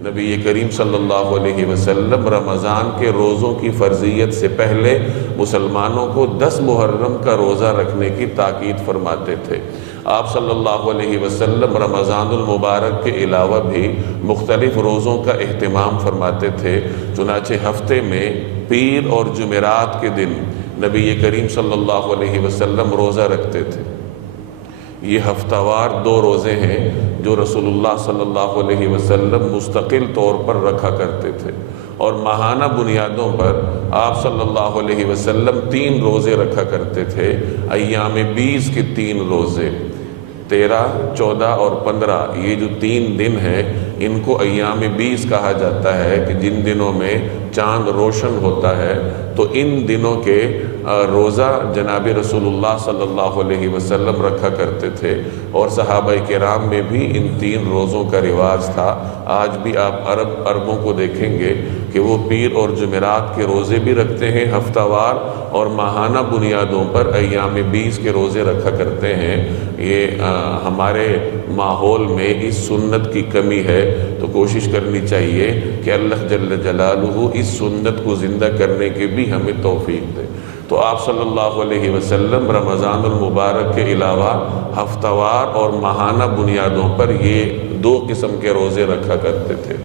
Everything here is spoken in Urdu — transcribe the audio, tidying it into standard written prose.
نبی کریم صلی اللہ علیہ وسلم رمضان کے روزوں کی فرضیت سے پہلے مسلمانوں کو 10 محرم کا روزہ رکھنے کی تاکید فرماتے تھے۔ آپ صلی اللہ علیہ وسلم رمضان المبارک کے علاوہ بھی مختلف روزوں کا اہتمام فرماتے تھے، چنانچہ ہفتے میں پیر اور جمعرات کے دن نبی کریم صلی اللہ علیہ وسلم روزہ رکھتے تھے۔ یہ ہفتہ وار 2 روزے ہیں جو رسول اللہ صلی اللہ علیہ وسلم مستقل طور پر رکھا کرتے تھے، اور ماہانہ بنیادوں پر آپ صلی اللہ علیہ وسلم 3 روزے رکھا کرتے تھے۔ ایام 20 کے 3 روزے، 13، 14 اور 15، یہ جو 3 دن ہیں ان کو ایام 20 کہا جاتا ہے کہ جن دنوں میں چاند روشن ہوتا ہے، تو ان دنوں کے روزہ جناب رسول اللہ صلی اللہ علیہ وسلم رکھا کرتے تھے، اور صحابہ کرام میں بھی ان 3 روزوں کا رواج تھا۔ آج بھی آپ عربوں کو دیکھیں گے کہ وہ پیر اور جمعرات کے روزے بھی رکھتے ہیں ہفتہ وار، اور ماہانہ بنیادوں پر ایام 20 کے روزے رکھا کرتے ہیں۔ یہ ہمارے ماحول میں اس سنت کی کمی ہے، تو کوشش کرنی چاہیے کہ اللہ جل جلالہ اس سنت کو زندہ کرنے کی بھی ہمیں توفیق دے۔ تو آپ صلی اللہ علیہ وسلم رمضان المبارک کے علاوہ ہفتہ وار اور ماہانہ بنیادوں پر یہ 2 قسم کے روزے رکھا کرتے تھے۔